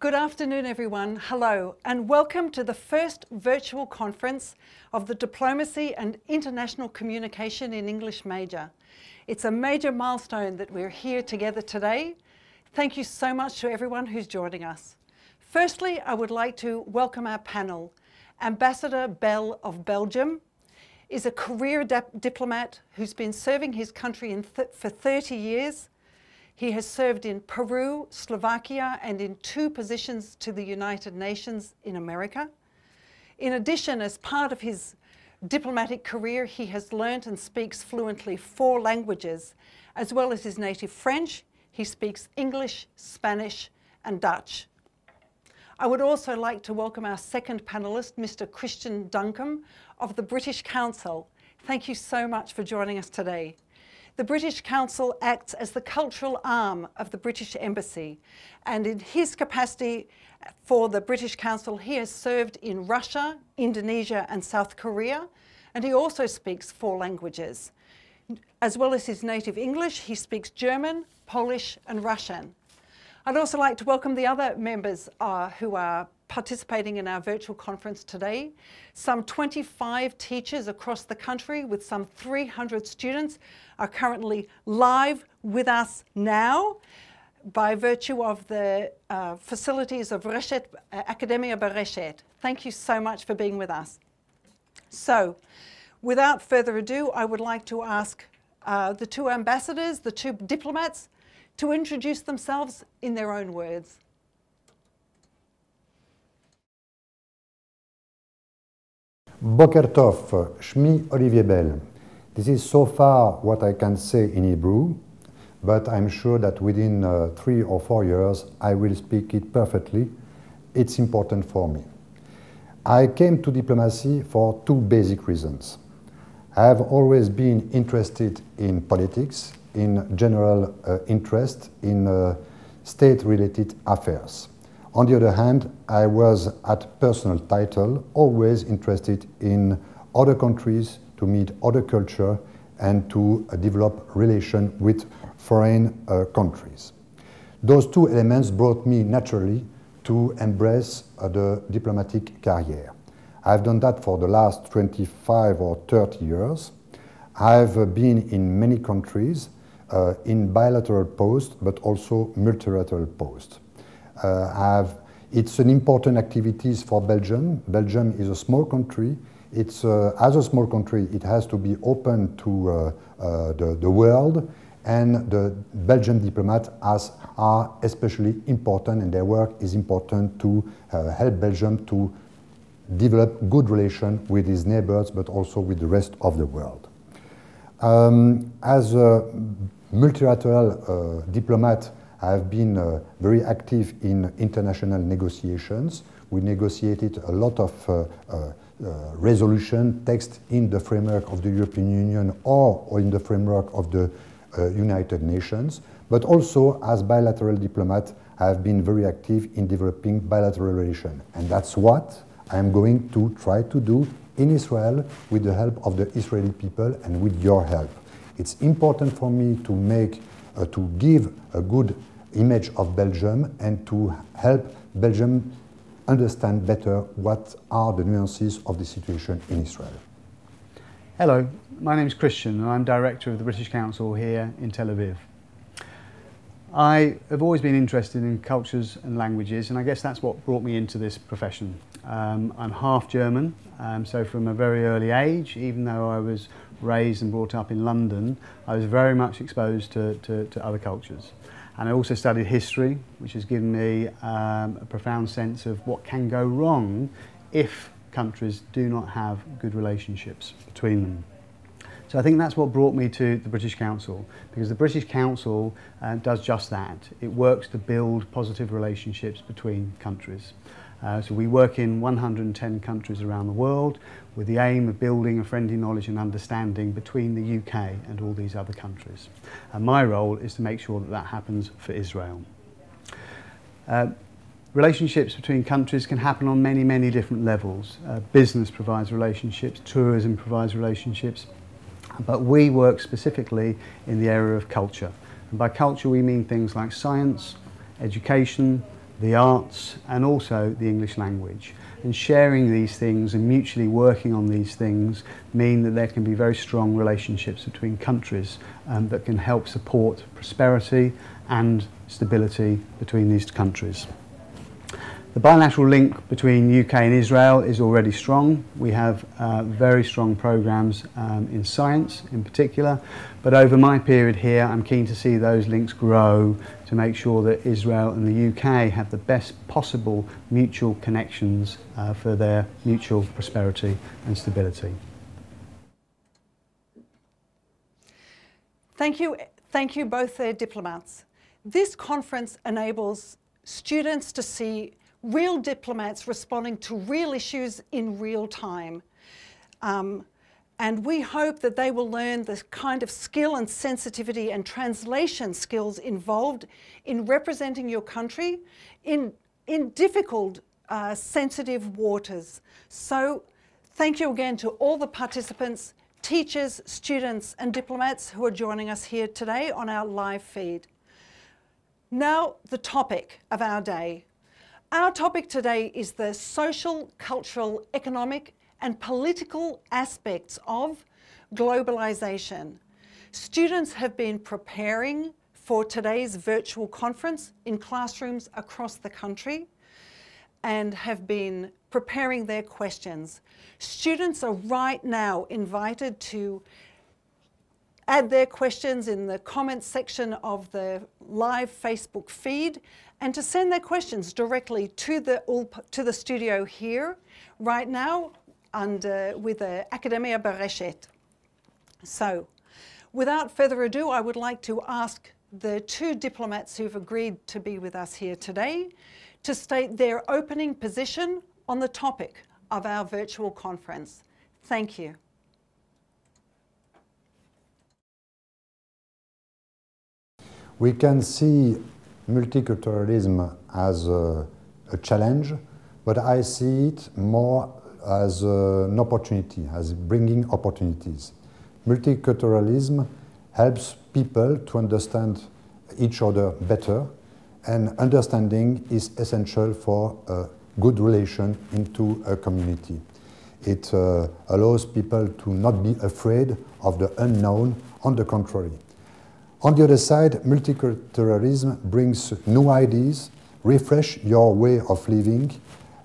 Good afternoon, everyone. Hello, and welcome to the first virtual conference of the Diplomacy and International Communication in English major. It's a major milestone that we're here together today. Thank you so much to everyone who's joining us. Firstly, I would like to welcome our panel. Ambassador Bell of Belgium is a career diplomat who's been serving his country for 30 years. He has served in Peru, Slovakia, and in 2 positions to the United Nations in America. In addition, as part of his diplomatic career, he has learnt and speaks fluently 4 languages, as well as his native French. He speaks English, Spanish, and Dutch. I would also like to welcome our second panellist, Mr. Christian Duncombe of the British Council. Thank you so much for joining us today. The British Council acts as the cultural arm of the British Embassy, and in his capacity for the British Council, he has served in Russia, Indonesia, and South Korea, and he also speaks 4 languages. As well as his native English, he speaks German, Polish, and Russian. I'd also like to welcome the other members who are participating in our virtual conference today. Some 25 teachers across the country with some 300 students are currently live with us now by virtue of the facilities of Reshet, Academia Bereshet. Thank you so much for being with us. So, without further ado, I would like to ask the 2 ambassadors, the 2 diplomats, to introduce themselves in their own words. Boker Tov, Shmi Olivier Bell. This is so far what I can say in Hebrew, but I'm sure that within 3 or 4 years I will speak it perfectly. It's important for me. I came to diplomacy for 2 basic reasons. I have always been interested in politics, in general interest in state-related affairs. On the other hand, I was, at personal title, always interested in other countries, to meet other culture, and to develop relations with foreign countries. Those 2 elements brought me naturally to embrace the diplomatic career. I've done that for the last 25 or 30 years. I've been in many countries, in bilateral posts, but also multilateral posts. It's an important activity for Belgium. Belgium is a small country. It's, as a small country, it has to be open to the world, and the Belgian diplomats are especially important, and their work is important to help Belgium to develop good relations with its neighbors, but also with the rest of the world. As a multilateral diplomat, I have been very active in international negotiations. We negotiated a lot of resolution text in the framework of the European Union or in the framework of the United Nations. But also, as bilateral diplomat, I have been very active in developing bilateral relations. And that's what I am going to try to do in Israel with the help of the Israeli people and with your help. It's important for me to make, to give a good image of Belgium and to help Belgium understand better what are the nuances of the situation in Israel. Hello, my name is Christian and I'm Director of the British Council here in Tel Aviv. I have always been interested in cultures and languages, and I guess that's what brought me into this profession. I'm half German, so from a very early age, even though I was raised and brought up in London, I was very much exposed to other cultures. And I also studied history, which has given me a profound sense of what can go wrong if countries do not have good relationships between them. So I think that's what brought me to the British Council, because the British Council does just that. It works to build positive relationships between countries. So we work in 110 countries around the world with the aim of building a friendly knowledge and understanding between the UK and all these other countries. And my role is to make sure that that happens for Israel. Relationships between countries can happen on many, many different levels. Business provides relationships, tourism provides relationships, but we work specifically in the area of culture. And by culture we mean things like science, education, the arts, and also the English language. And sharing these things and mutually working on these things mean that there can be very strong relationships between countries that can help support prosperity and stability between these countries. The bilateral link between UK and Israel is already strong. We have very strong programmes in science in particular, but over my period here I'm keen to see those links grow to make sure that Israel and the UK have the best possible mutual connections for their mutual prosperity and stability. Thank you both diplomats. This conference enables students to see real diplomats responding to real issues in real time. And we hope that they will learn the kind of skill and sensitivity and translation skills involved in representing your country in difficult, sensitive waters. So thank you again to all the participants, teachers, students and diplomats who are joining us here today on our live feed. Now, the topic of our day. Our topic today is the social, cultural, economic and political aspects of globalisation. Students have been preparing for today's virtual conference in classrooms across the country and have been preparing their questions. Students are right now invited to add their questions in the comments section of the live Facebook feed and to send their questions directly to the studio here right now with the Academia Bereshet. So, without further ado, I would like to ask the two diplomats who've agreed to be with us here today to state their opening position on the topic of our virtual conference. Thank you. We can see multiculturalism as a challenge, but I see it more as an opportunity, as bringing opportunities. Multiculturalism helps people to understand each other better, and understanding is essential for a good relation into a community. It allows people to not be afraid of the unknown, on the contrary. On the other side, multiculturalism brings new ideas, refresh your way of living,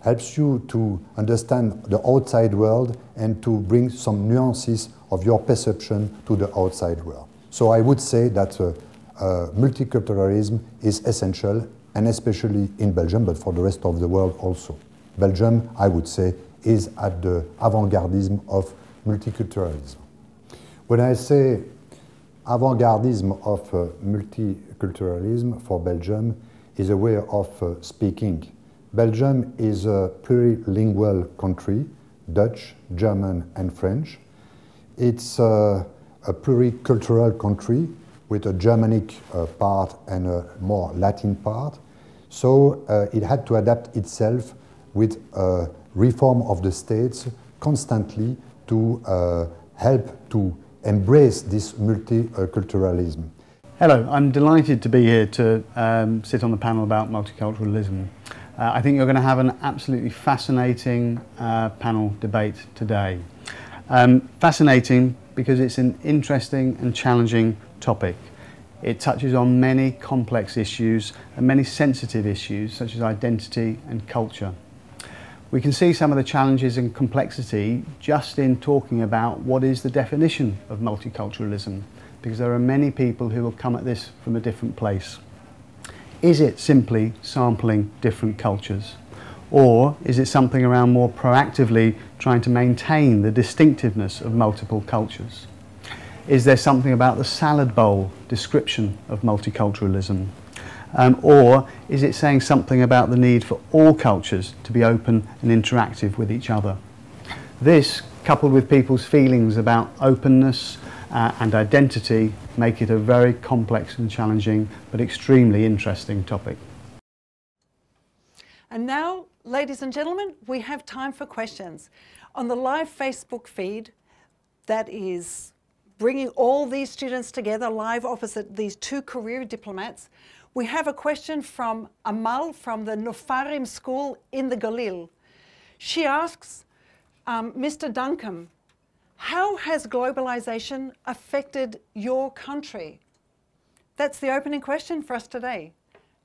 helps you to understand the outside world and to bring some nuances of your perception to the outside world. So I would say that multiculturalism is essential, and especially in Belgium, but for the rest of the world also. Belgium, I would say, is at the avant-gardism of multiculturalism. When I say avant-gardism of multiculturalism for Belgium is a way of speaking. Belgium is a plurilingual country, Dutch, German and French. It's a pluricultural country with a Germanic part and a more Latin part. So it had to adapt itself with reform of the states constantly to help to embrace this multiculturalism. Hello, I'm delighted to be here to sit on the panel about multiculturalism. I think you're going to have an absolutely fascinating panel debate today. Fascinating because it's an interesting and challenging topic. It touches on many complex issues and many sensitive issues such as identity and culture. We can see some of the challenges and complexity just in talking about what is the definition of multiculturalism, because there are many people who will come at this from a different place. Is it simply sampling different cultures? Or is it something around more proactively trying to maintain the distinctiveness of multiple cultures? Is there something about the salad bowl description of multiculturalism? Or is it saying something about the need for all cultures to be open and interactive with each other? This, coupled with people's feelings about openness and identity, make it a very complex and challenging but extremely interesting topic. And now, ladies and gentlemen, we have time for questions. On the live Facebook feed, that is bringing all these students together live opposite these two career diplomats, We have a question from Amal from the Nufarim school in the Galil. She asks, Mr. Duncombe, how has globalization affected your country? That's the opening question for us today.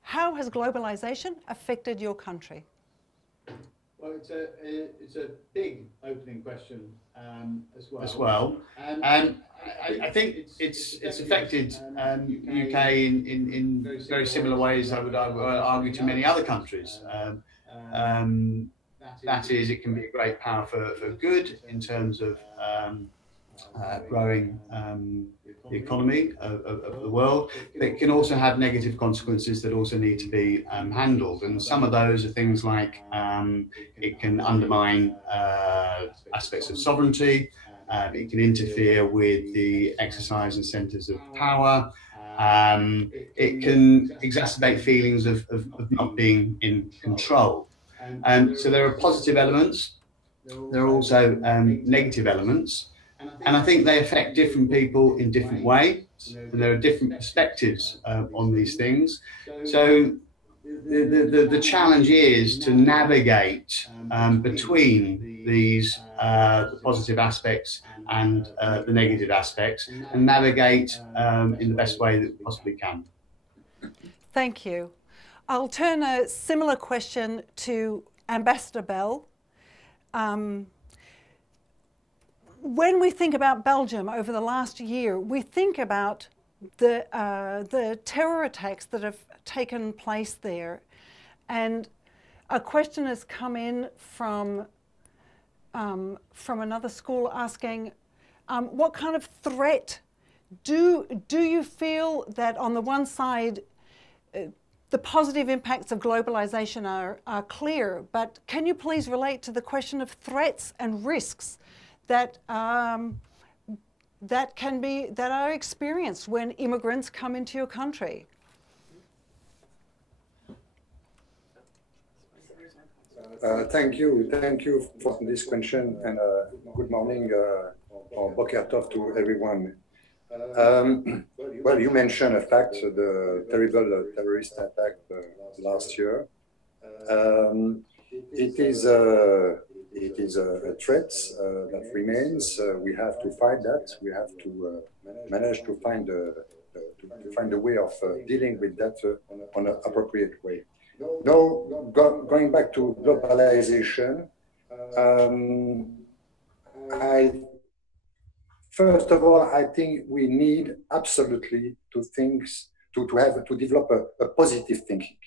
How has globalization affected your country? Well, it's a big opening question as well. I think it's affected UK in very similar ways. I would argue to many other countries. That is, it can be a great power for good in terms of growing the economy of the world. But it can also have negative consequences that also need to be handled. And some of those are things like it can undermine aspects of sovereignty. It can interfere with the exercise and centres of power. It can exacerbate feelings of not being in control. So there are positive elements. There are also negative elements. And I think they affect different people in different ways. And there are different perspectives on these things. So the challenge is to navigate between these the positive aspects and the negative aspects, and navigate in the best way that we possibly can. Thank you. I'll turn a similar question to Ambassador Bell. When we think about Belgium over the last year, we think about the terror attacks that have taken place there. And a question has come in from another school asking, what kind of threat do you feel that on the one side, the positive impacts of globalization are clear, but can you please relate to the question of threats and risks that that are experienced when immigrants come into your country? Thank you for this question, and good morning or boker tov to everyone. Well, you mentioned a fact, the terrible terrorist attack last year. It is a threat that remains. We have to fight that. We have to manage to find a way of dealing with that on an appropriate way. Now, going back to globalization, first of all, I think we need absolutely to develop a positive thinking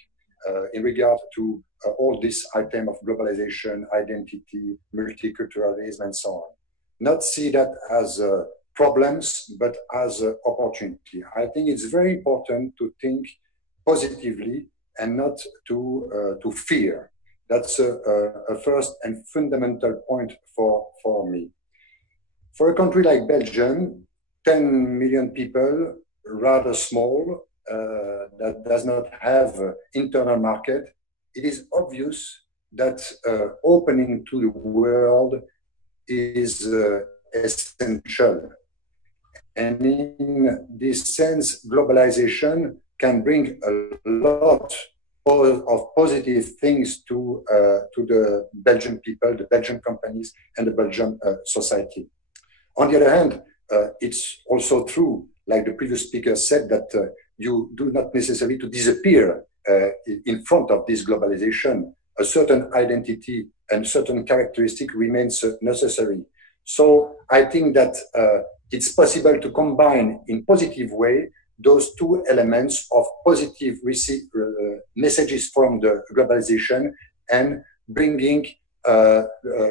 in regard to all this item of globalization, identity, multiculturalism, and so on. Not see that as problems, but as opportunity. I think it's very important to think positively and not to fear. That's a first and fundamental point for me. For a country like Belgium, 10 million people, rather small, that does not have internal market, it is obvious that opening to the world is essential. And in this sense, globalization can bring a lot of positive things to the Belgian people, the Belgian companies, and the Belgian society. On the other hand, it's also true, like the previous speaker said, that you do not necessarily to disappear in front of this globalization. A certain identity and certain characteristic remains necessary. So I think that it's possible to combine in positive way those two elements of positive messages from the globalization and bringing,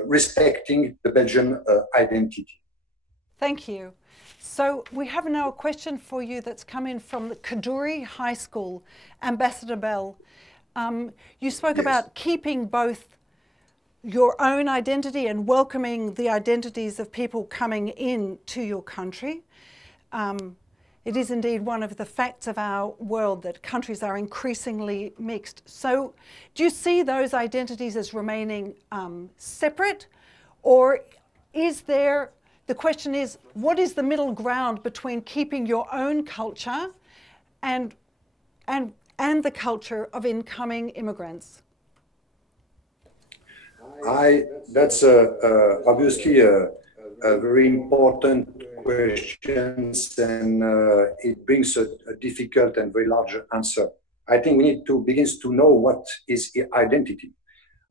respecting the Belgian identity. Thank you. So we have now a question for you that's come in from the Kaduri High School, Ambassador Bell. You spoke about keeping both your own identity and welcoming the identities of people coming in to your country. It is indeed one of the facts of our world that countries are increasingly mixed. So do you see those identities as remaining separate, or is there, the question is, what is the middle ground between keeping your own culture and and the culture of incoming immigrants? That's obviously a very important question, and it brings a difficult and very large answer. I think we need to begin to know what is identity.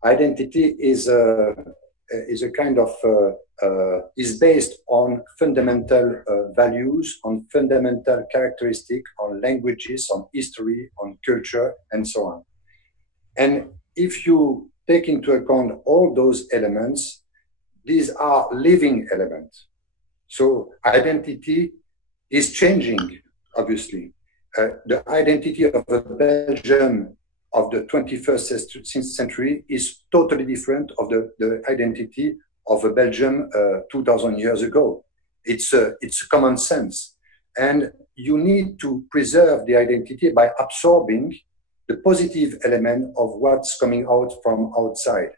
Identity is a kind of is based on fundamental values, on fundamental characteristics, on languages, on history, on culture, and so on. And if you take into account all those elements, these are living elements. So identity is changing, obviously. The identity of the Belgium of the 21st century is totally different of the identity of a Belgium 2000 years ago. It's common sense. And you need to preserve the identity by absorbing the positive element of what's coming out from outside.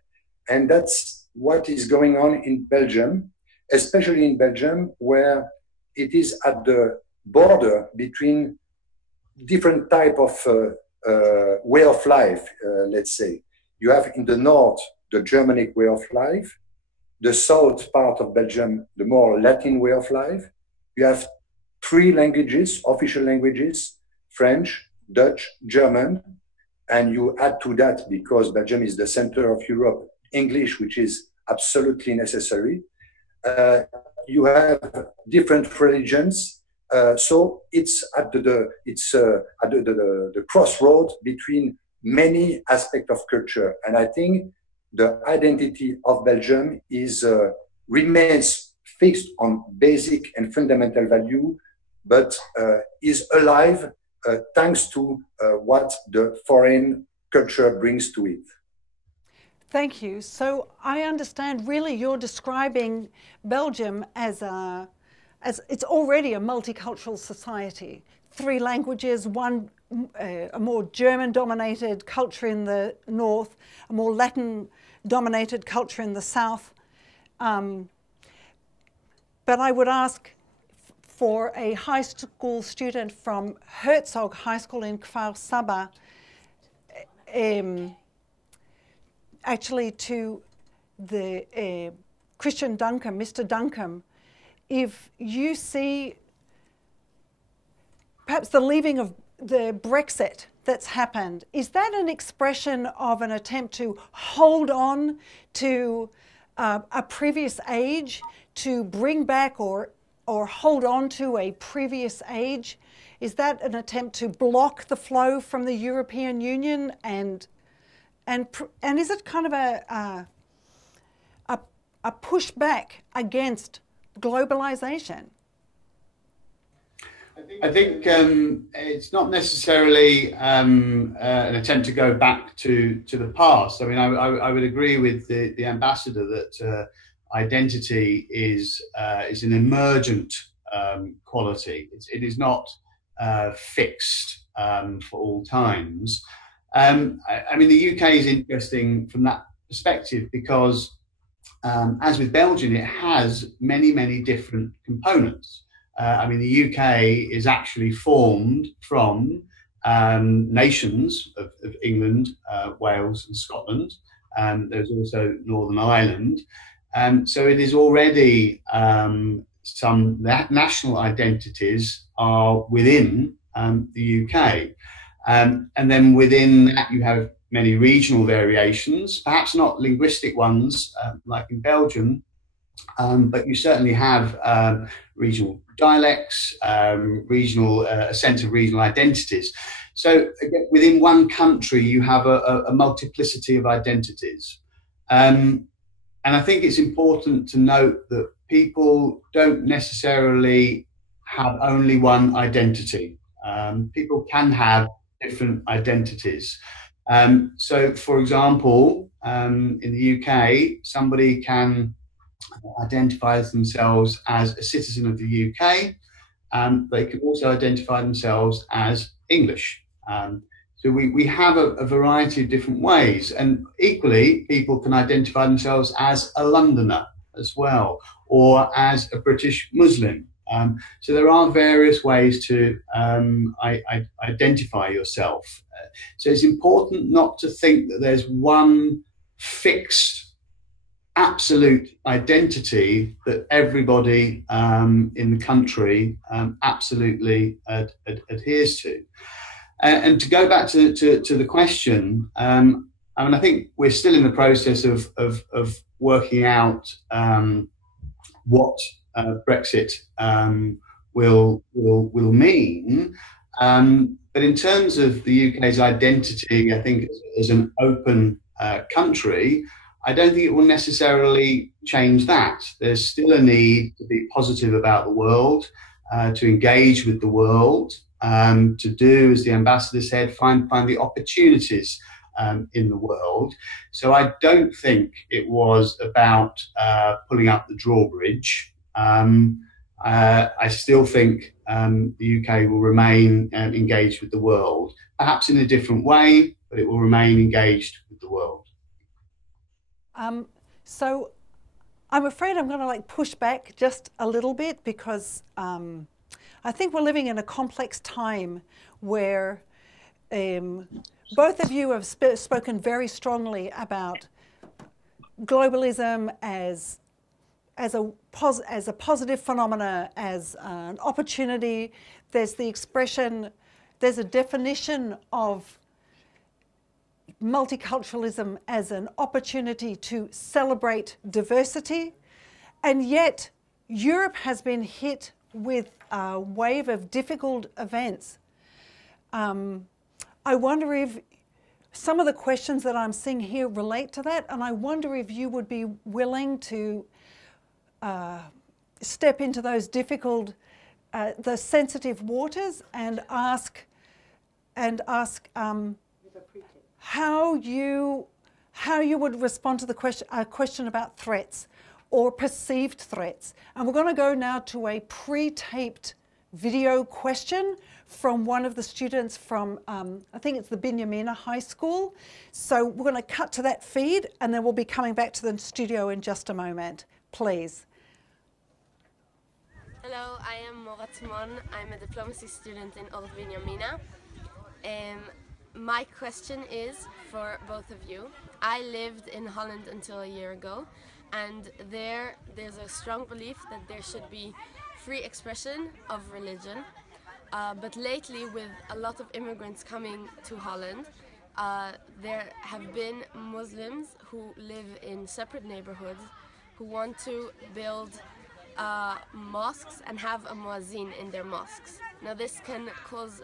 And that's what is going on in Belgium, especially in Belgium, where it is at the border between different type of way of life, let's say. You have in the north, the Germanic way of life, the south part of Belgium, the more Latin way of life. You have 3 languages, official languages, French, Dutch, German, and you add to that, because Belgium is the center of Europe, English, which is absolutely necessary. You have different religions, so it's at the crossroad between many aspects of culture, and I think the identity of Belgium is remains fixed on basic and fundamental value, but is alive thanks to what the foreign culture brings to it. Thank you. So I understand really you're describing Belgium as it's already a multicultural society. 3 languages, a more German-dominated culture in the north, a more Latin-dominated culture in the south. But I would ask for a high school student from Herzog High School in Kfar Saba, actually to the Christian Duncombe, Mr. Duncombe, if you see perhaps the leaving of the Brexit that's happened, is that an expression of an attempt to hold on to a previous age, to bring back or hold on to a previous age? Is that an attempt to block the flow from the European Union, and is it kind of a pushback against globalization? I think it's not necessarily an attempt to go back to the past. I mean, I would agree with the ambassador that identity is an emergent quality. It is not fixed for all times. I mean, the UK is interesting from that perspective because, as with Belgium, it has many different components. I mean, the UK is actually formed from nations of England, Wales and Scotland. There's also Northern Ireland. So it is already some national identities are within the UK. And then within that you have many regional variations, perhaps not linguistic ones like in Belgium, but you certainly have regional dialects, a sense of regional identities. So again, within one country you have a multiplicity of identities. And I think it's important to note that people don't necessarily have only one identity. People can have different identities. So, for example, in the UK, somebody can identify themselves as a citizen of the UK. They can also identify themselves as English. So we have a variety of different ways, and equally people can identify themselves as a Londoner as well, or as a British Muslim, So there are various ways to identify yourself. So it's important not to think that there's one fixed, absolute identity that everybody in the country absolutely adheres to. And to go back to the question, I mean, I think we're still in the process of working out what Brexit will mean. But in terms of the UK's identity, I think as an open country, I don't think it will necessarily change that. There's still a need to be positive about the world, to engage with the world, to do, as the ambassador said, find the opportunities in the world. So I don't think it was about pulling up the drawbridge. I still think the UK will remain engaged with the world, perhaps in a different way, but it will remain engaged with the world. So I'm afraid I'm going to push back just a little bit, because I think we're living in a complex time where both of you have spoken very strongly about globalism as a positive phenomena, as an opportunity. There's the expression, there's a definition of multiculturalism as an opportunity to celebrate diversity, and yet Europe has been hit with a wave of difficult events. I wonder if some of the questions that I'm seeing here relate to that, and I wonder if you would be willing to step into those difficult, the sensitive waters and ask how you would respond to the question about threats or perceived threats. And we're going to go now to a pre-taped video question from one of the students from, I think it's the Binyamina High School. So we're going to cut to that feed, and then we'll be coming back to the studio in just a moment. Please. Hello, I am Morat. I'm a diplomacy student in Old Binyamina. My question is for both of you. I lived in Holland until a year ago, and there's a strong belief that there should be free expression of religion. But lately, with a lot of immigrants coming to Holland, there have been Muslims who live in separate neighborhoods who want to build mosques and have a muazzin in their mosques. Now this can cause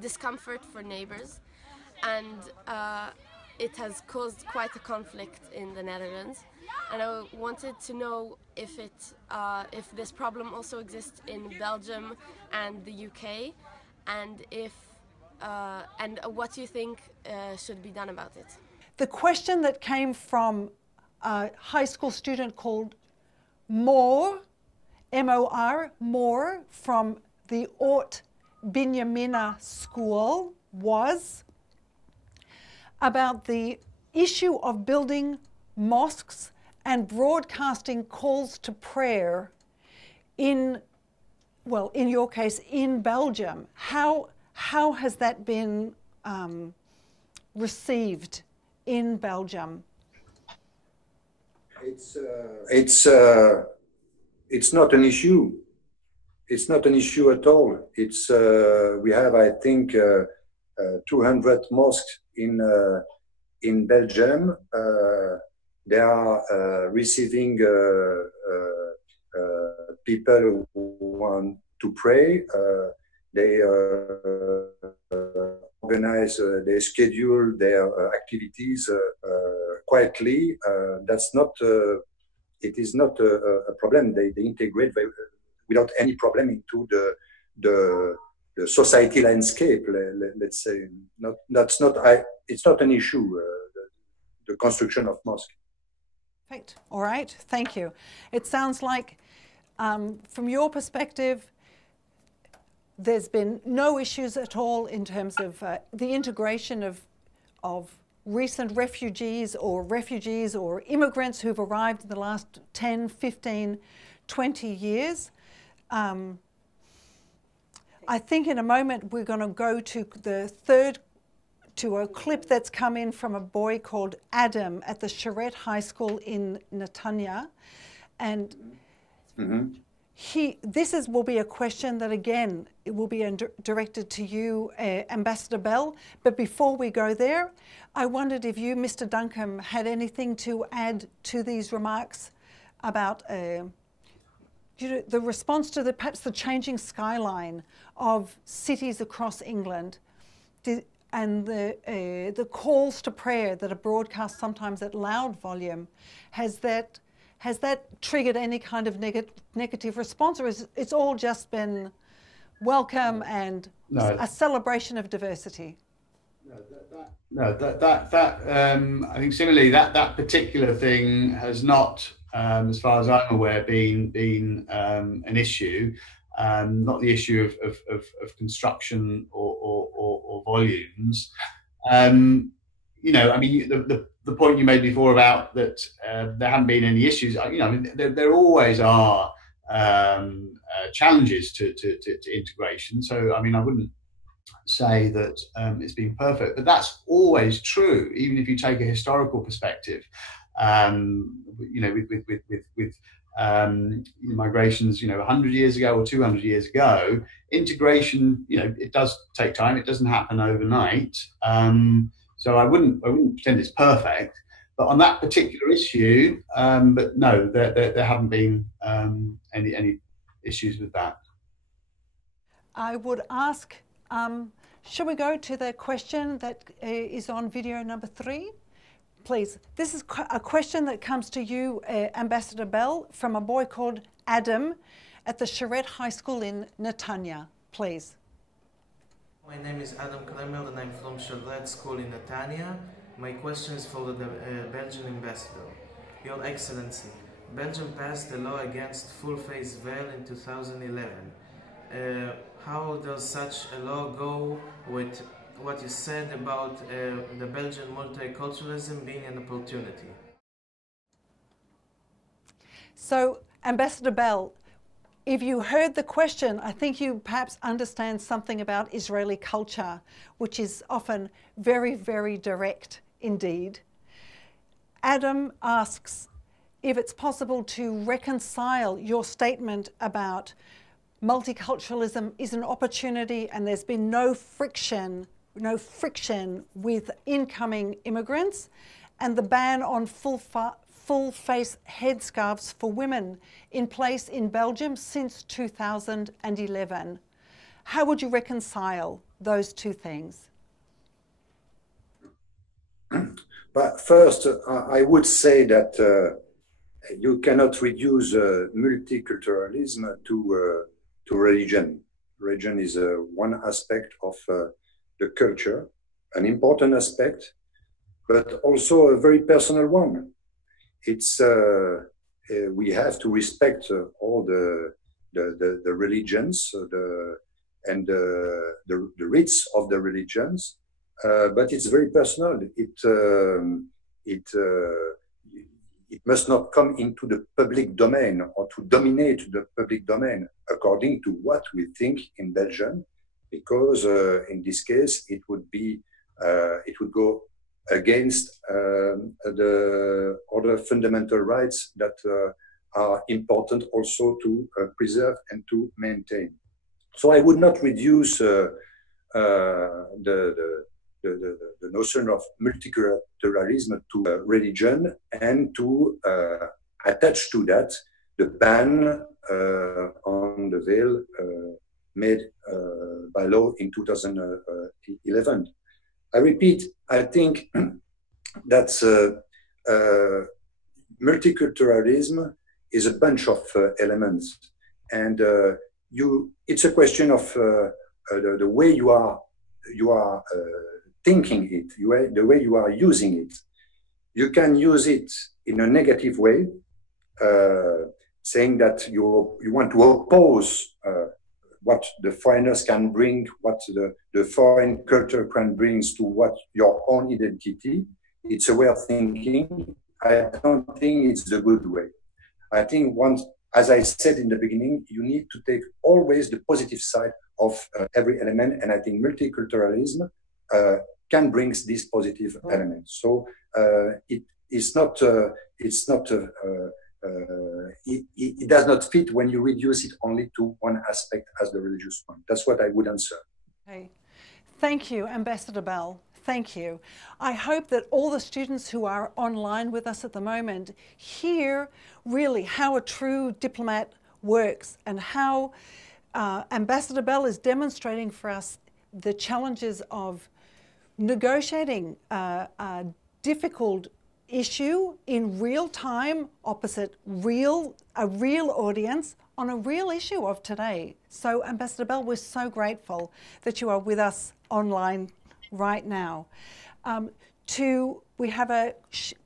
discomfort for neighbors, and it has caused quite a conflict in the Netherlands. And I wanted to know if this problem also exists in Belgium and the UK, and what you think should be done about it. The question that came from a high school student called Moore, M-O-R, Moore, from the Oort Binyamina School, was about the issue of building mosques and broadcasting calls to prayer in your case, in Belgium. How has that been received in Belgium? It's not an issue. It's not an issue at all. It's we have, I think, 200 mosques in Belgium. They are receiving people who want to pray. They organize, they schedule their activities quietly. That's not. It is not a problem. They integrate without any problem into the society landscape. Let's say that's not. It's not an issue. The construction of mosques. Perfect. All right. Thank you. It sounds like, from your perspective, there's been no issues at all in terms of the integration of recent refugees or immigrants who've arrived in the last 10, 15, 20 years. I think in a moment we're going to go to a clip that's come in from a boy called Adam at the Yecirat High School in Netanya, and will be a question that again it will be directed to you, Ambassador Bell. But before we go there, I wondered if you, Mr. Duncombe, had anything to add to these remarks about the response to perhaps the changing skyline of cities across England, and the calls to prayer that are broadcast sometimes at loud volume. Has that triggered any kind of negative response, or is it's all just been welcome and a celebration of diversity? I think similarly that particular thing has not, as far as I'm aware, been an issue. Not the issue of construction or volumes. You know, I mean, the point you made before about that there haven't been any issues. You know, I mean, there always are challenges to integration. So, I mean, I wouldn't say that it's been perfect, but that's always true, even if you take a historical perspective. You know, with migrations, you know, 100 years ago or 200 years ago, integration, you know, it does take time. It doesn't happen overnight. So I wouldn't pretend it's perfect. But on that particular issue, but no, there haven't been any issues with that. I would ask, shall we go to the question that is on video number 3? Please. This is a question that comes to you, Ambassador Bell, from a boy called Adam at the Yecirat High School in Netanya. Please. My name is Adam Kremel and I'm from Yecirat School in Netanya. My question is for the Belgian ambassador. Your Excellency, Belgium passed a law against full-face veil in 2011. How does such a law go with what you said about the Belgian multiculturalism being an opportunity? So, Ambassador Bell, if you heard the question, I think you perhaps understand something about Israeli culture, which is often very, very direct indeed. Adam asks if it's possible to reconcile your statement about multiculturalism is an opportunity and there's been no friction with incoming immigrants, and the ban on full-face headscarves for women in place in Belgium since 2011. How would you reconcile those two things? But first, I would say that you cannot reduce multiculturalism to religion. Religion is one aspect of the culture, an important aspect, but also a very personal one. It's we have to respect all the religions and the rites of the religions, but it's very personal. It must not come into the public domain or to dominate the public domain according to what we think in Belgium, because in this case it would go against the other fundamental rights that are important also to preserve and to maintain. So I would not reduce the notion of multiculturalism to religion and to attach to that the ban on the veil made by law in 2011. I repeat, I think that multiculturalism is a bunch of elements, and it's a question of the way you are thinking it, the way you are using it. You can use it in a negative way, saying that you want to oppose what the foreigners can bring, what the foreign culture can bring to what your own identity. It's a way of thinking. I don't think it's the good way. I think as I said in the beginning, you need to take always the positive side of every element, and I think multiculturalism can bring this positive element. So it does not fit when you reduce it only to one aspect as the religious one. That's what I would answer. Okay. Thank you, Ambassador Bell. Thank you. I hope that all the students who are online with us at the moment hear really how a true diplomat works and how Ambassador Bell is demonstrating for us the challenges of negotiating a difficult issue in real time opposite a real audience on a real issue of today. So Ambassador Bell, we're so grateful that you are with us online right now. We have a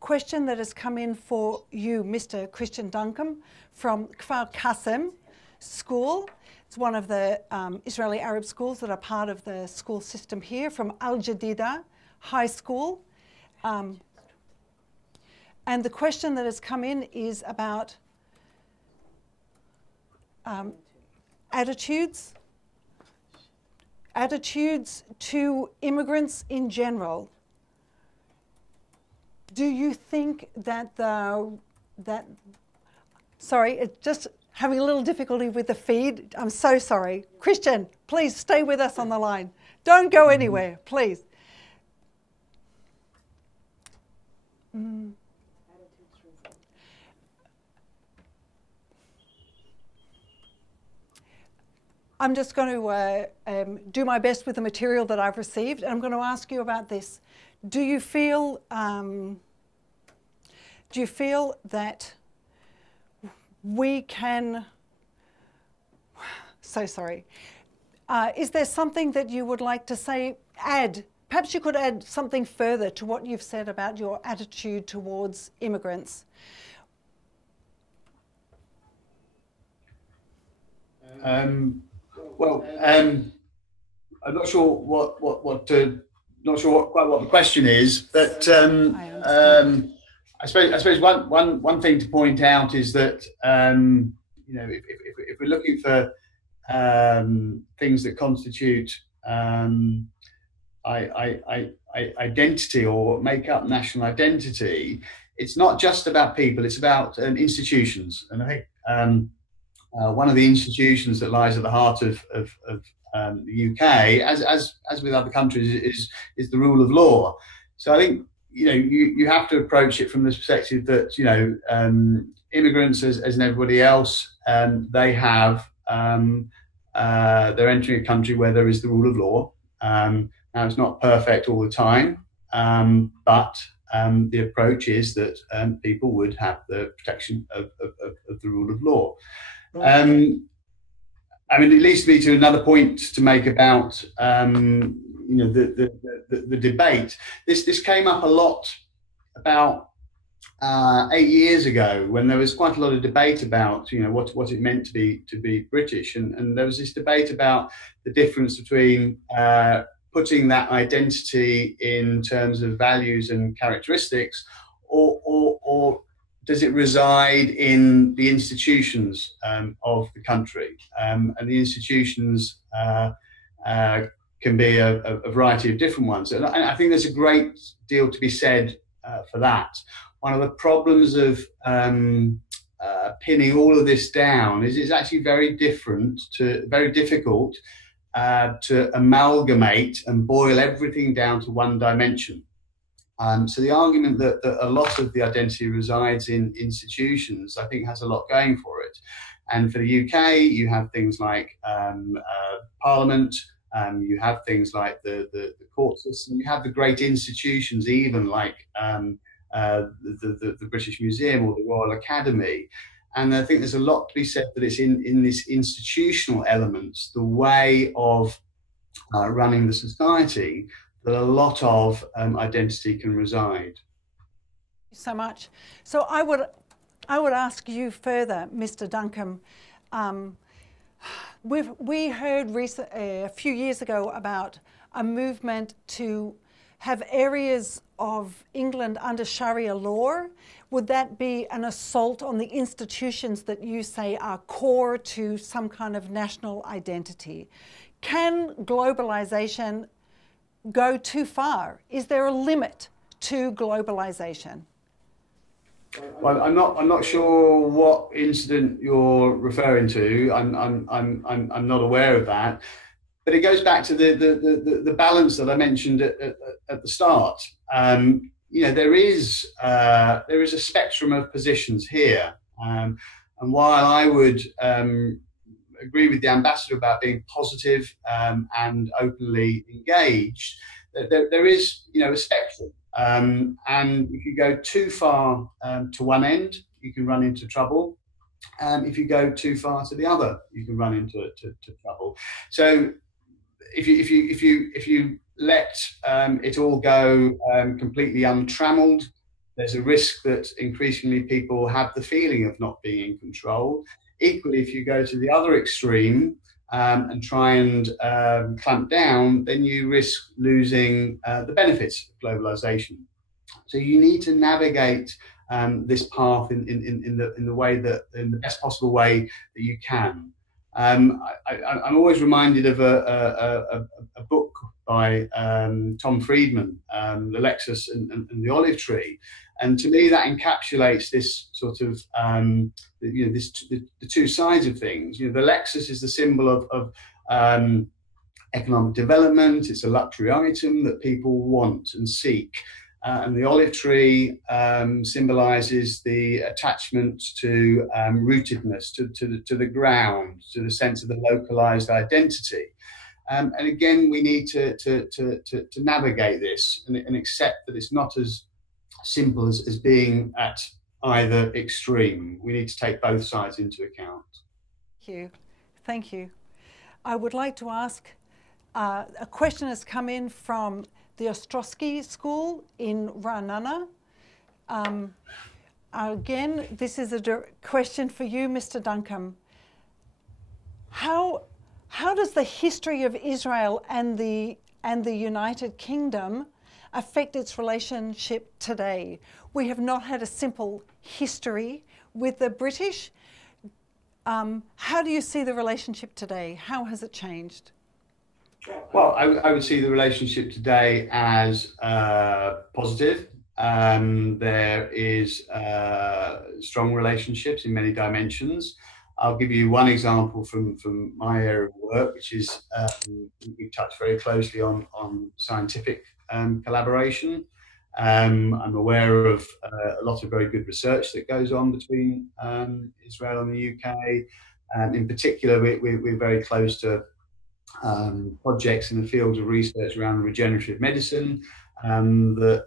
question that has come in for you, Mr. Christian Duncombe, from Kfar Qasim School. It's one of the Israeli Arab schools that are part of the school system here, from Al Jadida High School. And the question that has come in is about attitudes to immigrants in general. Do you think that sorry, it's just having a little difficulty with the feed. I'm so sorry. Christian, please stay with us on the line. Don't go anywhere, please. I'm just going to do my best with the material that I've received, and I'm going to ask you about this. Do you feel that we can, so sorry, is there something that you would like to say, perhaps you could add something further to what you've said about your attitude towards immigrants? Well, I'm not sure not sure quite what the question is, but I suppose one thing to point out is that you know, if we're looking for things that constitute identity or make up national identity, it's not just about people; it's about institutions. And I think one of the institutions that lies at the heart of the UK, as with other countries, is the rule of law. So I think, you know, you have to approach it from the perspective that, you know, immigrants, as in everybody else, they have they're entering a country where there is the rule of law. Now it's not perfect all the time, but the approach is that people would have the protection of the rule of law. I mean, it leads me to another point to make about you know, the debate. This came up a lot about 8 years ago, when there was quite a lot of debate about, you know, what it meant to be British, and there was this debate about the difference between putting that identity in terms of values and characteristics, or does it reside in the institutions of the country? And the institutions can be a variety of different ones. And I think there's a great deal to be said for that. One of the problems of pinning all of this down is it's actually very difficult to amalgamate and boil everything down to one dimension. So the argument that a lot of the identity resides in institutions, I think, has a lot going for it. And for the UK, you have things like Parliament, you have things like the court system, you have the great institutions, even like the British Museum or the Royal Academy. And I think there's a lot to be said that it's in this institutional elements, the way of running the society, that a lot of identity can reside. Thank you so much. So I would ask you further, Mr. Duncombe. We heard a few years ago about a movement to have areas of England under Sharia law? Would that be an assault on the institutions that you say are core to some kind of national identity? Can globalization go too far? Is there a limit to globalization? Well, I'm not sure what incident you're referring to. I'm not aware of that. But it goes back to the balance that I mentioned at the start. You know, there is a spectrum of positions here, and while I would agree with the ambassador about being positive and openly engaged, there is, you know, a spectrum. And if you go too far to one end, you can run into trouble. If you go too far to the other, you can run into trouble. So if you let it all go completely untrammeled, there's a risk that increasingly people have the feeling of not being in control. Equally, if you go to the other extreme and try and clamp down, then you risk losing the benefits of globalization. So you need to navigate this path in the way that, in the best possible way that you can. I'm always reminded of a book by Tom Friedman, The Lexus and the Olive Tree, and to me that encapsulates this sort of you know, the two sides of things. You know, the Lexus is the symbol of economic development. It's a luxury item that people want and seek. And the olive tree symbolizes the attachment to rootedness, to the ground, to the sense of the localized identity. And again, we need to navigate this and accept that it's not as simple as being at either extreme. We need to take both sides into account. Thank you. Thank you. I would like to ask, a question has come in from the Ostrowski School in Ranana. Again, this is a question for you, Mr. Duncombe. How does the history of Israel and the United Kingdom affect its relationship today? We have not had a simple history with the British. How do you see the relationship today? How has it changed? Well, I would see the relationship today as positive. There is strong relationships in many dimensions. I'll give you one example from my area of work, which is we touch very closely on scientific collaboration. I'm aware of a lot of very good research that goes on between Israel and the UK. In particular, we're very close to projects in the field of research around regenerative medicine that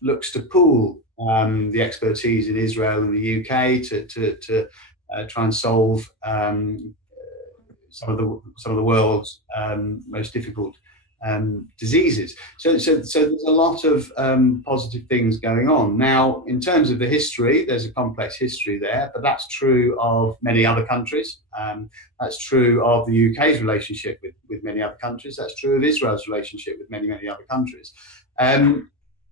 looks to pool the expertise in Israel and the UK to try and solve some of the world's most difficult diseases. So there's a lot of positive things going on. Now, in terms of the history, there's a complex history there, but that's true of many other countries. That's true of the UK's relationship with many other countries. That's true of Israel's relationship with many other countries.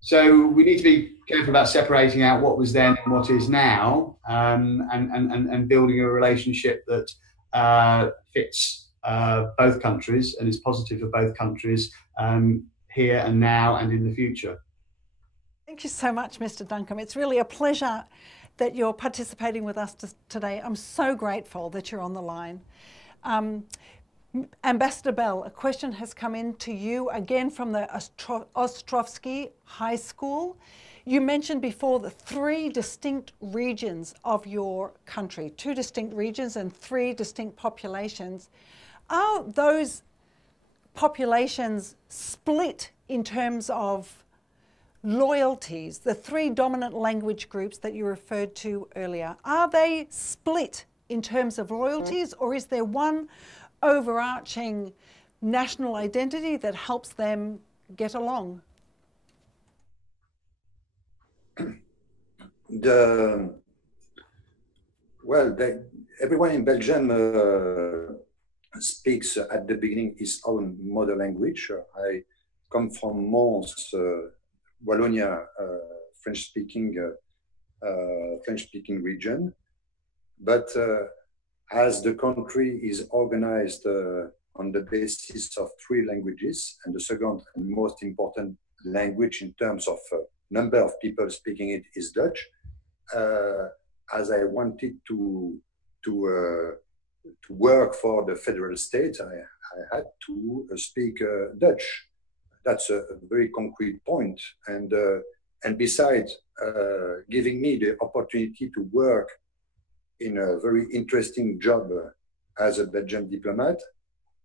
So we need to be careful about separating out what was then and what is now, and building a relationship that fits both countries and is positive for both countries here and now and in the future. Thank you so much, Mr. Duncombe. It's really a pleasure that you're participating with us today. I'm so grateful that you're on the line. Ambassador Bell, a question has come in to you again from the Ostrovsky High School. You mentioned before the 3 distinct regions of your country, 2 distinct regions and 3 distinct populations. Are those populations split in terms of loyalties, the 3 dominant language groups that you referred to earlier? Are they split in terms of loyalties, or is there one overarching national identity that helps them get along? Everyone in Belgium speaks at the beginning his own mother language. I come from Mons, Wallonia, French-speaking region, but as the country is organized on the basis of 3 languages, and the second and most important language in terms of number of people speaking it is Dutch, as I wanted to work for the federal state, I had to speak Dutch. That's a very concrete point. And besides giving me the opportunity to work in a very interesting job as a Belgian diplomat,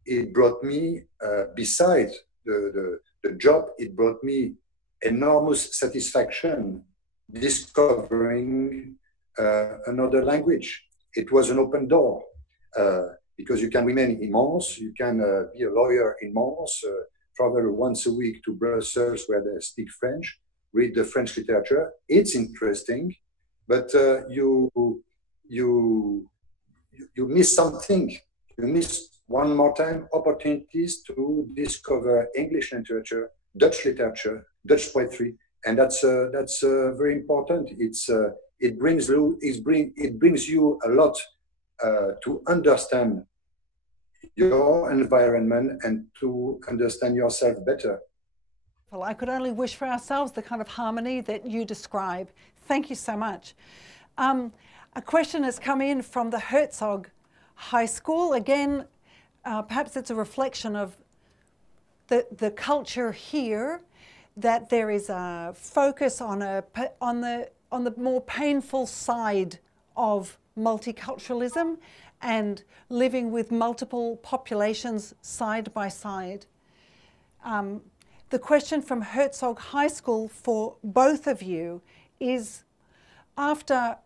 it brought me, besides the job, it brought me enormous satisfaction discovering another language. It was an open door because you can remain in Mons, you can be a lawyer in Mons, travel once a week to Brussels where they speak French, read the French literature. It's interesting, but you miss something. You miss one more time opportunities to discover English literature, Dutch literature, Dutch poetry, and that's very important. It brings you a lot to understand your environment and to understand yourself better. Well, I could only wish for ourselves the kind of harmony that you describe. Thank you so much. A question has come in from the Herzog High School. Again, perhaps it's a reflection of the culture here, that there is a focus on the more painful side of multiculturalism and living with multiple populations side by side. The question from Herzog High School for both of you is, after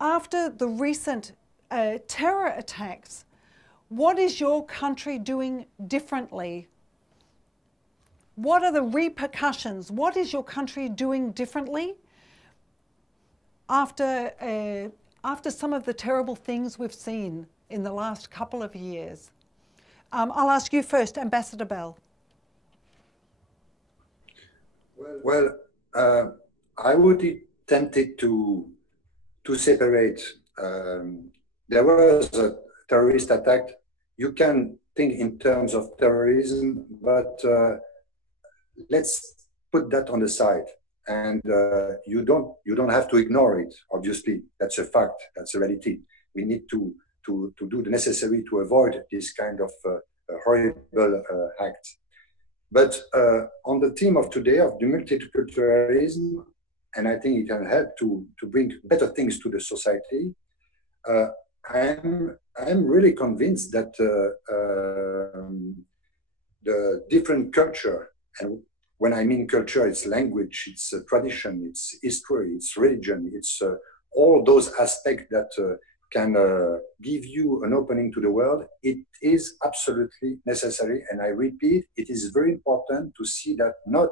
the recent terror attacks, what is your country doing differently? What are the repercussions? What is your country doing differently after some of the terrible things we've seen in the last couple of years? I'll ask you first, Ambassador Bell. Well, I would be tempted to separate. There was a terrorist attack. You can think in terms of terrorism, but let's put that on the side. And you don't have to ignore it. Obviously, that's a fact. That's a reality. We need to do the necessary to avoid this kind of horrible act. But on the theme of today of the multiculturalism, and I think it can help to bring better things to the society. I'm really convinced that the different culture, and when I mean culture, it's language, it's tradition, it's history, it's religion, it's all those aspects that can give you an opening to the world. It is absolutely necessary, and I repeat, it is very important to see that not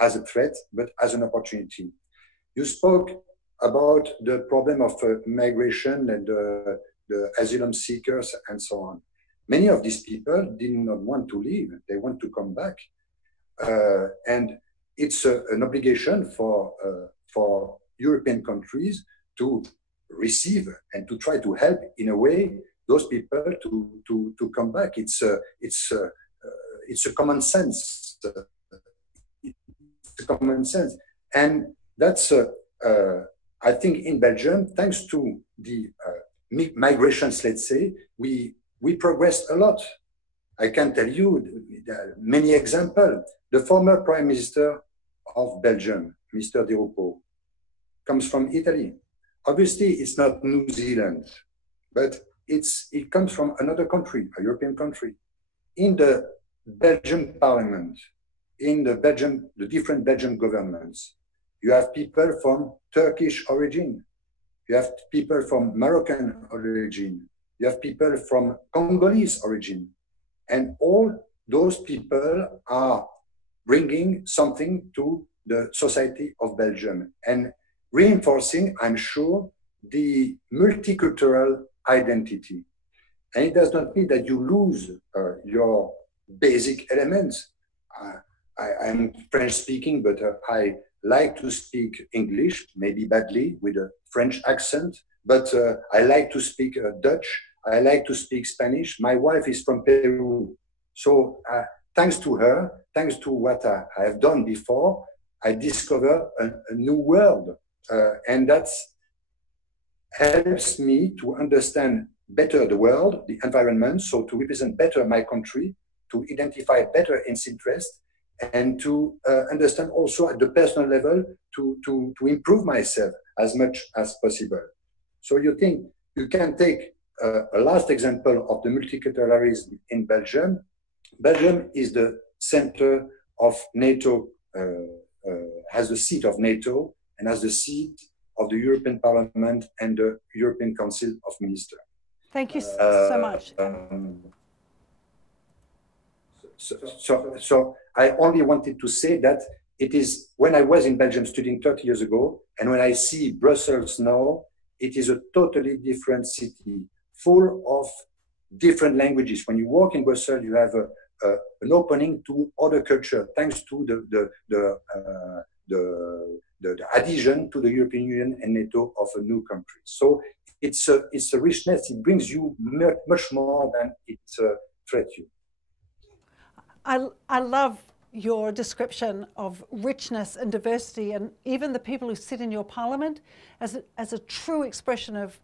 as a threat, but as an opportunity. You spoke about the problem of migration and the asylum seekers and so on. Many of these people did not want to leave, they want to come back. And it's an obligation for European countries to receive and to try to help in a way those people to come back. It's a common sense. It's a common sense, and that's I think in Belgium, thanks to the migrations, let's say, we progressed a lot. I can tell you many examples. The former Prime Minister of Belgium, Mr. Di Rupo, comes from Italy. Obviously, it's not New Zealand, but it comes from another country, a European country. In the Belgian parliament, in the different Belgian governments, you have people from Turkish origin, you have people from Moroccan origin, you have people from Congolese origin, and all those people are bringing something to the society of Belgium and reinforcing, I'm sure, the multicultural identity. And it does not mean that you lose your basic elements. I'm French speaking, but I like to speak English, maybe badly with a French accent, but I like to speak Dutch. I like to speak Spanish. My wife is from Peru. So thanks to her, thanks to what I have done before, I discover a new world. And that helps me to understand better the world, the environment, so to represent better my country, to identify better its interest, and to understand also at the personal level to improve myself as much as possible. So you think you can take a last example of the multiculturalism in Belgium. Belgium is the center of NATO, has the seat of NATO and has the seat of the European Parliament and the European Council of Ministers. Thank you so much. So I only wanted to say that it is, when I was in Belgium studying 30 years ago, and when I see Brussels now, it is a totally different city, full of different languages. When you walk in Brussels, you have an opening to other culture, thanks to the adhesion to the European Union and NATO of a new country. So it's a richness. It brings you much more than it threats you. I love your description of richness and diversity, and even the people who sit in your parliament as a true expression of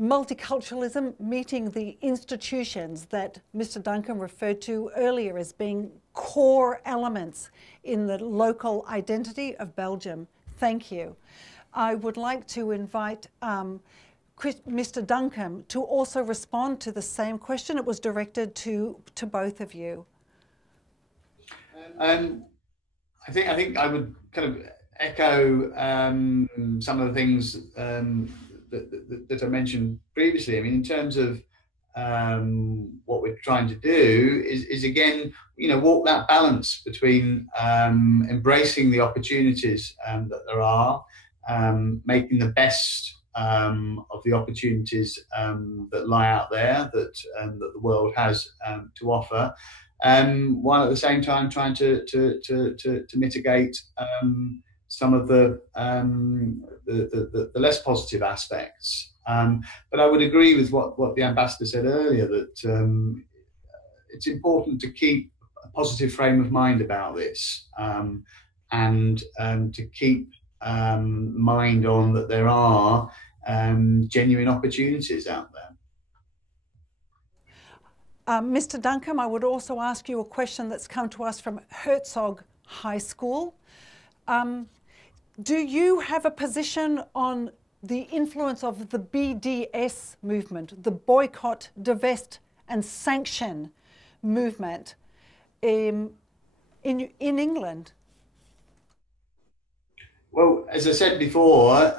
multiculturalism, meeting the institutions that Mr. Duncan referred to earlier as being core elements in the local identity of Belgium. Thank you. I would like to invite Mr. Duncan to also respond to the same question. It was directed to both of you. I think I would kind of echo some of the things that I mentioned previously. I mean, in terms of what we're trying to do is again, walk that balance between embracing the opportunities that there are, making the best of the opportunities that lie out there that the world has to offer, while at the same time trying to mitigate some of the less positive aspects. But I would agree with what the ambassador said earlier, that it's important to keep a positive frame of mind about this, and to keep mind on that there are genuine opportunities out there. Mr. Duncan, I would also ask you a question that's come to us from Herzog High School. Do you have a position on the influence of the BDS movement, the boycott, divest and sanction movement in England? Well, as I said before,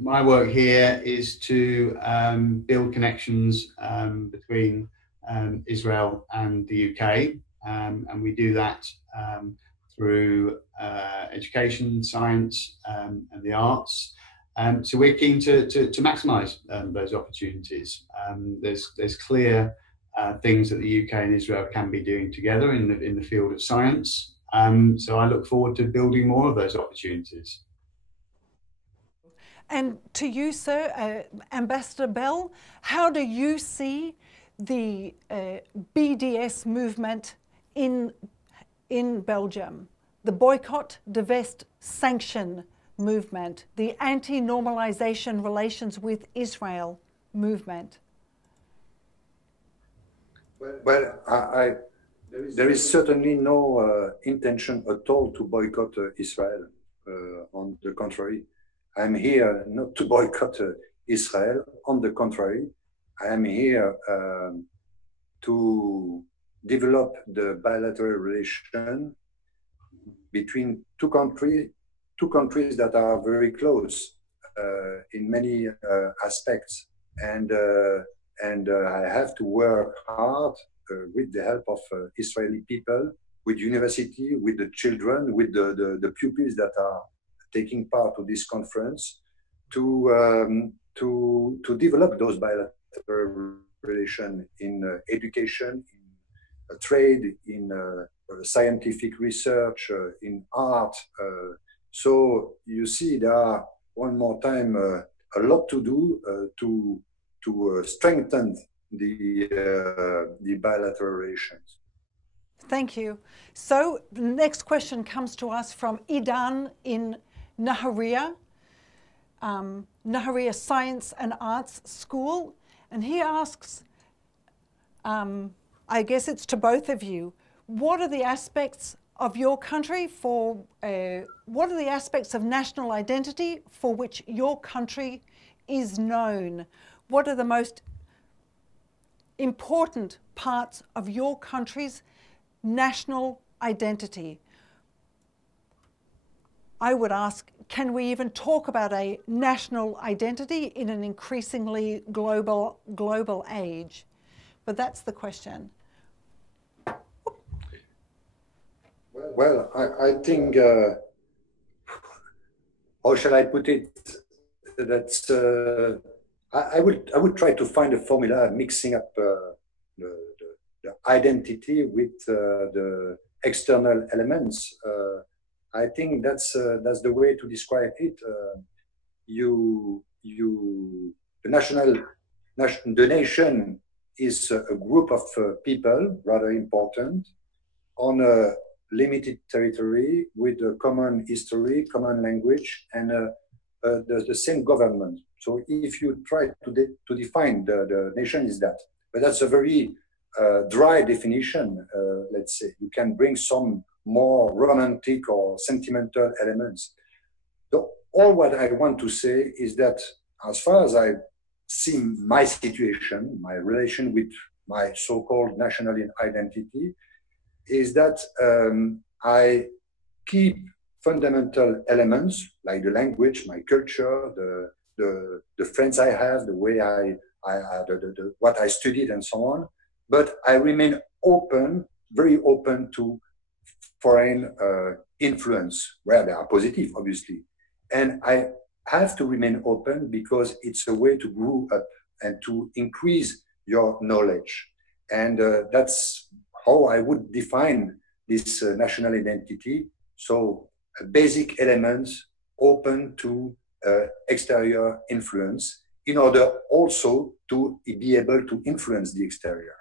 my work here is to build connections between Israel and the UK, and we do that through education, science, and the arts. So we're keen to maximise those opportunities. There's clear things that the UK and Israel can be doing together in the field of science. So I look forward to building more of those opportunities. And to you, sir, Ambassador Bell, how do you see the BDS movement in Belgium, the boycott, divest, sanction movement, the anti-normalization relations with Israel movement? Well, there is certainly no intention at all to boycott Israel. On the contrary, I'm here not to boycott Israel. On the contrary, I am here to develop the bilateral relation between two countries that are very close in many aspects, and I have to work hard with the help of Israeli people, with university, with the children, with the pupils that are taking part of this conference, to develop those bilateral relations in education, trade, in scientific research, in art. So you see, there are, one more time, a lot to do to strengthen the bilateral relations. Thank you. So the next question comes to us from Idan in Nahariya, Nahariya Science and Arts School. And he asks, I guess it's to both of you, what are the aspects of your country what are the aspects of national identity for which your country is known? What are the most important parts of your country's national identity? I would ask, can we even talk about a national identity in an increasingly global age? But that's the question. Well, I think, how shall I put it? That's I would try to find a formula mixing up the identity with the external elements. I think that's the way to describe it. The nation is a group of people, rather important, on a limited territory with a common history, common language, and the same government. So if you try to define the nation is that, but that's a very dry definition, let's say. You can bring some more romantic or sentimental elements. All what I want to say is that as far as I see my situation, my relation with my so-called national identity, is that I keep fundamental elements like the language, my culture, the friends I have, the way what I studied and so on. But I remain open, very open to foreign influence, where they are positive, obviously. And I have to remain open because it's a way to grow up and to increase your knowledge. And that's how I would define this national identity. So basic elements open to exterior influence in order also to be able to influence the exterior.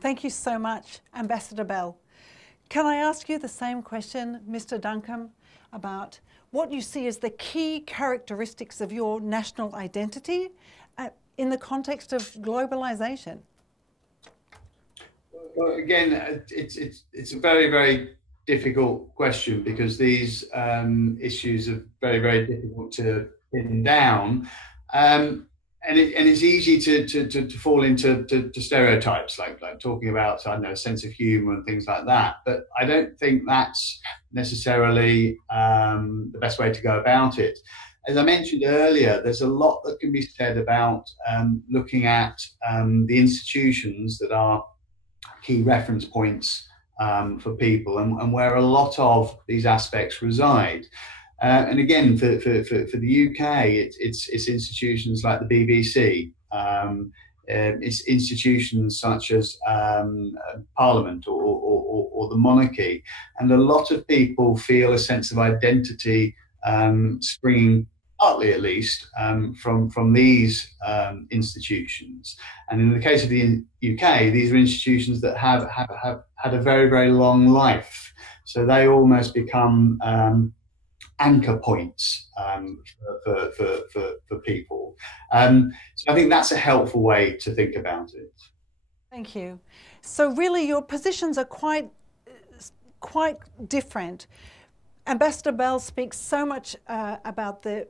Thank you so much, Ambassador Bell. Can I ask you the same question, Mr. Duncombe, about what you see as the key characteristics of your national identity in the context of globalization? Well, again, it's a very, very difficult question because these issues are very, very difficult to pin down. And it's easy to fall into stereotypes, like talking about, I don't know, a sense of humour and things like that. But I don't think that's necessarily the best way to go about it. As I mentioned earlier, there's a lot that can be said about looking at the institutions that are key reference points for people and where a lot of these aspects reside. And again, for the UK, it's institutions like the BBC, it's institutions such as Parliament or the monarchy, and a lot of people feel a sense of identity springing, partly at least, from these institutions. And in the case of the UK, these are institutions that have had a very, very long life, so they almost become anchor points for people. So I think that's a helpful way to think about it. Thank you. So really your positions are quite different. Ambassador Bell speaks so much about the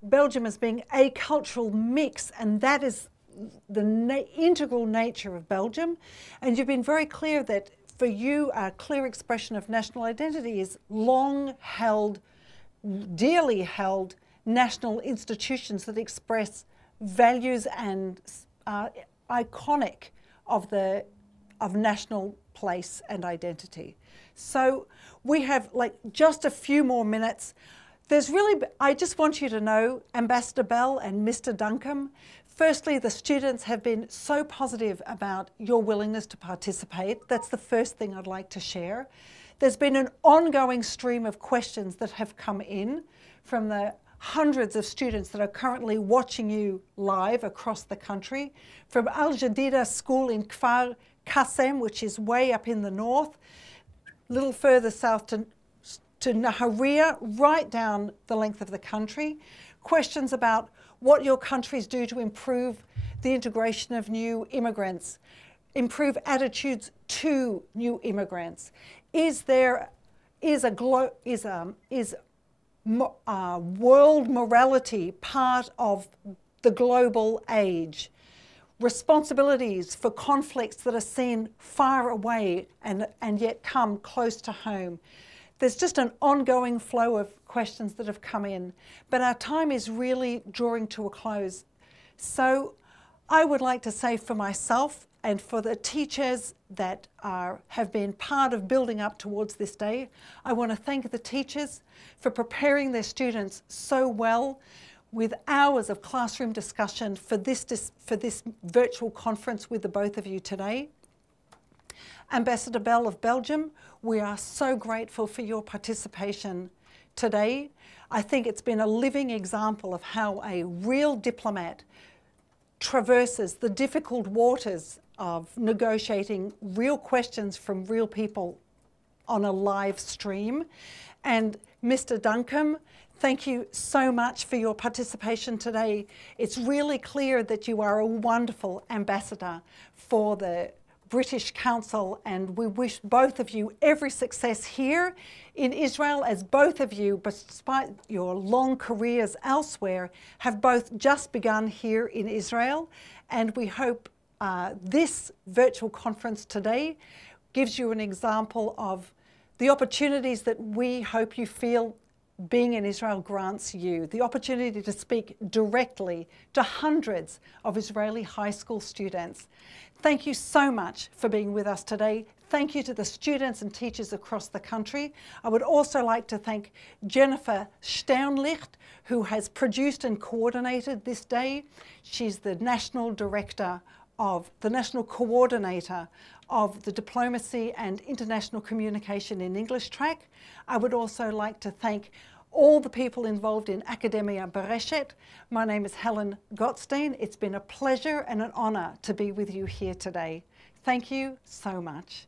Belgium as being a cultural mix, and that is the integral nature of Belgium. And you've been very clear that for you, a clear expression of national identity is long-held, dearly held national institutions that express values and are iconic of national place and identity. So we have just a few more minutes. I just want you to know, Ambassador Bell and Mr. Duncombe, Firstly, the students have been so positive about your willingness to participate. That's the first thing I'd like to share. There's been an ongoing stream of questions that have come in from the hundreds of students that are currently watching you live across the country, from Al Jadida School in Kfar Qasem, which is way up in the north, a little further south to Nahariya, right down the length of the country. Questions about what your countries do to improve the integration of new immigrants, improve attitudes to new immigrants. Is world morality part of the global age? Responsibilities for conflicts that are seen far away and yet come close to home. There's just an ongoing flow of questions that have come in, but our time is really drawing to a close. So I would like to say for myself and for the teachers that have been part of building up towards this day, I want to thank the teachers for preparing their students so well with hours of classroom discussion for this virtual conference with the both of you today. Ambassador Bell of Belgium, we are so grateful for your participation today. I think it's been a living example of how a real diplomat traverses the difficult waters of negotiating real questions from real people on a live stream. And Mr. Duncombe, thank you so much for your participation today. It's really clear that you are a wonderful ambassador for the British Council, and we wish both of you every success here in Israel, as both of you, despite your long careers elsewhere, have both just begun here in Israel. And we hope this virtual conference today gives you an example of the opportunities that we hope you feel being in Israel grants you, the opportunity to speak directly to hundreds of Israeli high school students. Thank you so much for being with us today. Thank you to the students and teachers across the country. I would also like to thank Jennifer Sternlicht, who has produced and coordinated this day. She's the National Director of the National Coordinator of the Diplomacy and International Communication in English track. I would also like to thank all the people involved in Academia Bereshet. My name is Helen Gottstein. It's been a pleasure and an honour to be with you here today. Thank you so much.